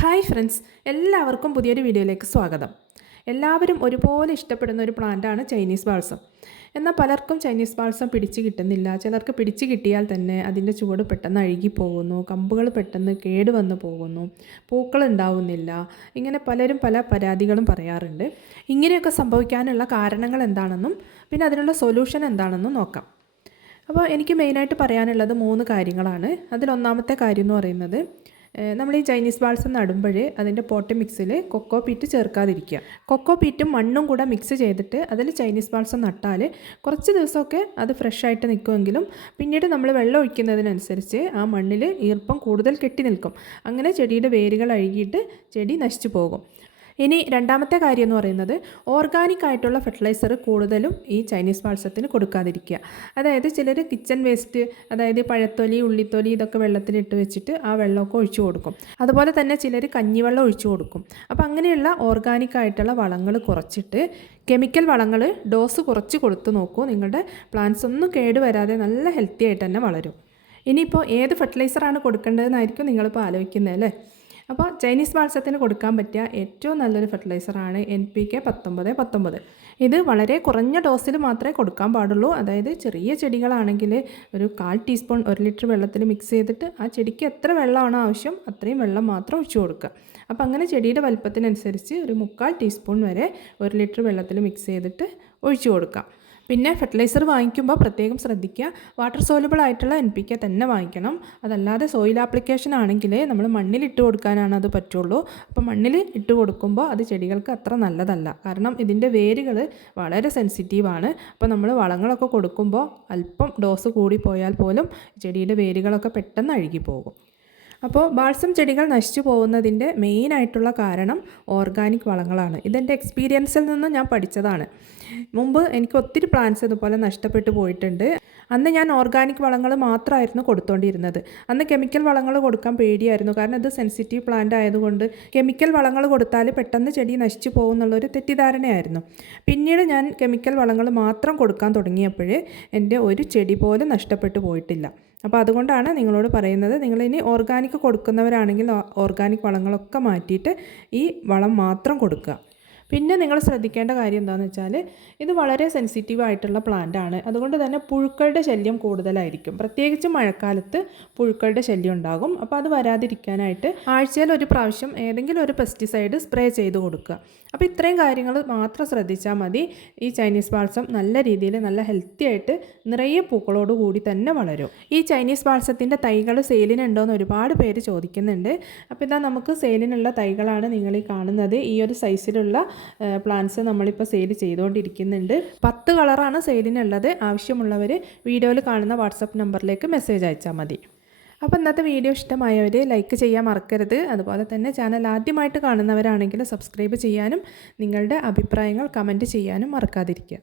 Hi friends എല്ലാവർക്കും പുതിയൊരു വീഡിയോയിലേക്ക് സ്വാഗതം. എല്ലാവരും ഒരുപോലെ ഇഷ്ടപ്പെടുന്ന ഒരു പ്ലാന്റാണ് ചൈനീസ് ബാൾസം എന്നാൽ പലർക്കും ചൈനീസ് ബാൾസം പിടിച്ച് കിട്ടുന്നില്ല. ചിലർക്ക് പിടിച്ച് കിട്ടിയാൽ തന്നെ അതിന്റെ ചുവട് പെട്ടെന്ന് അഴുകി പോകുന്നു കമ്പുകൾ പെട്ടെന്ന് കേട് വന്ന് പോകുന്നു പൂക്കൾ ഉണ്ടാവുന്നില്ല. ഇങ്ങനെ പലരും പല പരാതികളും പറയാറുണ്ട്. ഇങ്ങനെയൊക്കെ സംഭവിക്കാനുള്ള കാരണങ്ങൾ എന്താണെന്നും പിന്നെ അതിനുള്ള സൊല്യൂഷൻ എന്താണെന്നും നോക്കാം. അപ്പോൾ എനിക്ക് മെയിനായിട്ട് പറയാനുള്ളത് മൂന്ന് കാര്യങ്ങളാണ്. അതിലൊന്നാമത്തെ കാര്യം എന്ന് പറയുന്നത് നമ്മൾ ഈ ചൈനീസ് ബാൾസം നടുമ്പോഴേ അതിന്റെ പോട്ട് മിക്സിൽ കൊക്കോ പീറ്റ് ചേർക്കാതിരിക്കുക. കൊക്കോ പീറ്റും മണ്ണും കൂടെ മിക്സ് ചെയ്തിട്ട് അതിൽ ചൈനീസ് ബാൾസം നട്ടാൽ കുറച്ച് ദിവസമൊക്കെ അത് ഫ്രഷ് ആയിട്ട് നിൽക്കുമെങ്കിലും പിന്നീട് നമ്മൾ വെള്ളം ഒഴിക്കുന്നതിനനുസരിച്ച് ആ മണ്ണിൽ ഈർപ്പം കൂടുതൽ കെട്ടി നിൽക്കും. അങ്ങനെ ചെടിയുടെ വേരുകൾ അഴുകിയിട്ട് ചെടി നശിച്ചു പോകും. ഇനി രണ്ടാമത്തെ കാര്യം എന്ന് പറയുന്നത് ഓർഗാനിക് ആയിട്ടുള്ള ഫെർട്ടിലൈസർ കൂടുതലും ഈ ചൈനീസ് ബാൾസത്തിന് കൊടുക്കാതിരിക്കുക. അതായത് ചിലർ കിച്ചൺ വേസ്റ്റ് അതായത് പഴത്തൊലി ഉള്ളിത്തൊലി ഇതൊക്കെ വെള്ളത്തിലിട്ട് വെച്ചിട്ട് ആ വെള്ളമൊക്കെ ഒഴിച്ചു കൊടുക്കും. അതുപോലെ തന്നെ ചിലർ കഞ്ഞിവെള്ളം ഒഴിച്ചു കൊടുക്കും. അപ്പോൾ അങ്ങനെയുള്ള ഓർഗാനിക് ആയിട്ടുള്ള വളങ്ങൾ കുറച്ചിട്ട് കെമിക്കൽ വളങ്ങൾ ഡോസ് കുറച്ച് കൊടുത്തു നോക്കൂ. നിങ്ങളുടെ പ്ലാന്റ്സ് ഒന്നും കേടുവരാതെ നല്ല ഹെൽത്തി ആയിട്ട് തന്നെ വളരും. ഇനിയിപ്പോൾ ഏത് ഫെർട്ടിലൈസറാണ് കൊടുക്കേണ്ടതെന്നായിരിക്കും നിങ്ങളിപ്പോൾ ആലോചിക്കുന്നത് അല്ലേ? അപ്പോൾ ചൈനീസ് ബാൾസത്തിന് കൊടുക്കാൻ പറ്റിയ ഏറ്റവും നല്ലൊരു ഫെർട്ടിലൈസറാണ് എൻ പി കെ പത്തൊമ്പത് പത്തൊമ്പത്. ഇത് വളരെ കുറഞ്ഞ ഡോസിൽ മാത്രമേ കൊടുക്കാൻ പാടുള്ളൂ. അതായത് ചെറിയ ചെടികളാണെങ്കിൽ ഒരു കാൽ ടീസ്പൂൺ ഒരു ലിറ്റർ വെള്ളത്തിൽ മിക്സ് ചെയ്തിട്ട് ആ ചെടിക്ക് എത്ര വെള്ളമാണോ ആവശ്യം അത്രയും വെള്ളം മാത്രം ഒഴിച്ചു കൊടുക്കുക. അപ്പോൾ അങ്ങനെ ചെടിയുടെ വലുപ്പത്തിനനുസരിച്ച് ഒരു മുക്കാൽ ടീസ്പൂൺ വരെ ഒരു ലിറ്റർ വെള്ളത്തിൽ മിക്സ് ചെയ്തിട്ട് ഒഴിച്ചു കൊടുക്കാം പിന്നെ ഫെർട്ടിലൈസർ വാങ്ങിക്കുമ്പോൾ പ്രത്യേകം ശ്രദ്ധിക്കുക. വാട്ടർ സോലബിൾ ആയിട്ടുള്ള എൻ പി കെ തന്നെ വാങ്ങിക്കണം. അതല്ലാതെ സോയിൽ ആപ്ലിക്കേഷൻ ആണെങ്കിൽ നമ്മൾ മണ്ണിൽ ഇട്ട് കൊടുക്കാനാണ് അത് പറ്റുള്ളൂ. അപ്പോൾ മണ്ണിൽ ഇട്ട് കൊടുക്കുമ്പോൾ അത് ചെടികൾക്ക് അത്ര നല്ലതല്ല. കാരണം ഇതിന്റെ വേരുകൾ വളരെ സെൻസിറ്റീവാണ് അപ്പോൾ നമ്മൾ വളങ്ങളൊക്കെ കൊടുക്കുമ്പോൾ അല്പം ഡോസ് കൂടിപ്പോയാൽ പോയാൽ പോലും ചെടിയുടെ വേരുകളൊക്കെ പെട്ടെന്ന് അഴുകി പോകും അപ്പോൾ ബാൾസം ചെടികൾ നശിച്ചു പോകുന്നതിന്റെ മെയിൻ ആയിട്ടുള്ള കാരണം ഓർഗാനിക് വളങ്ങളാണ്. ഇതെന്റെ എക്സ്പീരിയൻസിൽ നിന്ന് ഞാൻ പഠിച്ചതാണ്. മുമ്പ് എനിക്ക് ഒത്തിരി പ്ലാന്റ്സ് ഇതുപോലെ നഷ്ടപ്പെട്ടു പോയിട്ടുണ്ട്. അന്ന് ഞാൻ ഓർഗാനിക് വളങ്ങൾ മാത്രമായിരുന്നു കൊടുത്തുകൊണ്ടിരുന്നത് അന്ന് കെമിക്കൽ വളങ്ങൾ കൊടുക്കാൻ പേടിയായിരുന്നു. കാരണം ഇത് സെൻസിറ്റീവ് പ്ലാന്റ് ആയതുകൊണ്ട് കെമിക്കൽ വളങ്ങൾ കൊടുത്താൽ പെട്ടെന്ന് ചെടി നശിച്ചു പോകും എന്നുള്ളൊരു തെറ്റിദ്ധാരണയായിരുന്നു. പിന്നീട് ഞാൻ കെമിക്കൽ വളങ്ങൾ മാത്രം കൊടുക്കാൻ തുടങ്ങിയപ്പോൾ എന്റെ ഒരു ചെടി പോലും നഷ്ടപ്പെട്ടു പോയിട്ടില്ല. അപ്പോൾ അതുകൊണ്ടാണ് നിങ്ങളോട് പറയുന്നത്. നിങ്ങൾ ഇനി ഓർഗാനിക് കൊടുക്കുന്നവരാണെങ്കിൽ ഓർഗാനിക് വളങ്ങളൊക്കെ മാറ്റിയിട്ട് ഈ വളം മാത്രം കൊടുക്കുക. പിന്നെ നിങ്ങൾ ശ്രദ്ധിക്കേണ്ട കാര്യം എന്താണെന്ന് വെച്ചാൽ ഇത് വളരെ സെൻസിറ്റീവ് ആയിട്ടുള്ള പ്ലാന്റ് ആണ്. അതുകൊണ്ട് തന്നെ പുഴുക്കളുടെ ശല്യം കൂടുതലായിരിക്കും. പ്രത്യേകിച്ച് മഴക്കാലത്ത് പുഴുക്കളുടെ ശല്യം ഉണ്ടാകും. അപ്പോൾ അത് വരാതിരിക്കാനായിട്ട് ആഴ്ചയിൽ ഒരു പ്രാവശ്യം ഏതെങ്കിലും ഒരു പെസ്റ്റിസൈഡ് സ്പ്രേ ചെയ്ത് കൊടുക്കുക. അപ്പോൾ ഇത്രയും കാര്യങ്ങൾ മാത്രം ശ്രദ്ധിച്ചാൽ മതി. ഈ ചൈനീസ് ബാൾസം നല്ല രീതിയിൽ നല്ല ഹെൽത്തി ആയിട്ട് നിറയെ പൂക്കളോട് കൂടി തന്നെ വളരും. ഈ ചൈനീസ് ബാൾസത്തിന്റെ തൈകൾ സെയിലിനുണ്ടോ എന്ന് ഒരുപാട് പേര് ചോദിക്കുന്നുണ്ട്. അപ്പോൾ ഇതാ നമുക്ക് സെയിലിനുള്ള തൈകളാണ് നിങ്ങൾ ഈ കാണുന്നത്. ഈ ഒരു സൈസിലുള്ള പ്ലാന്റ്സ് നമ്മളിപ്പോൾ സെയിൽ ചെയ്തുകൊണ്ടിരിക്കുന്നുണ്ട് പത്ത് കളറാണ് സെയിലിനുള്ളത് ആവശ്യമുള്ളവർ വീഡിയോയിൽ കാണുന്ന വാട്സപ്പ് നമ്പറിലേക്ക് മെസ്സേജ് അയച്ചാൽ മതി. അപ്പോൾ ഇന്നത്തെ വീഡിയോ ഇഷ്ടമായവർ ലൈക്ക് ചെയ്യാൻ മറക്കരുത്. അതുപോലെ തന്നെ ചാനൽ ആദ്യമായിട്ട് കാണുന്നവരാണെങ്കിൽ സബ്സ്ക്രൈബ് ചെയ്യാനും നിങ്ങളുടെ അഭിപ്രായങ്ങൾ കമന്റ് ചെയ്യാനും മറക്കാതിരിക്കുക.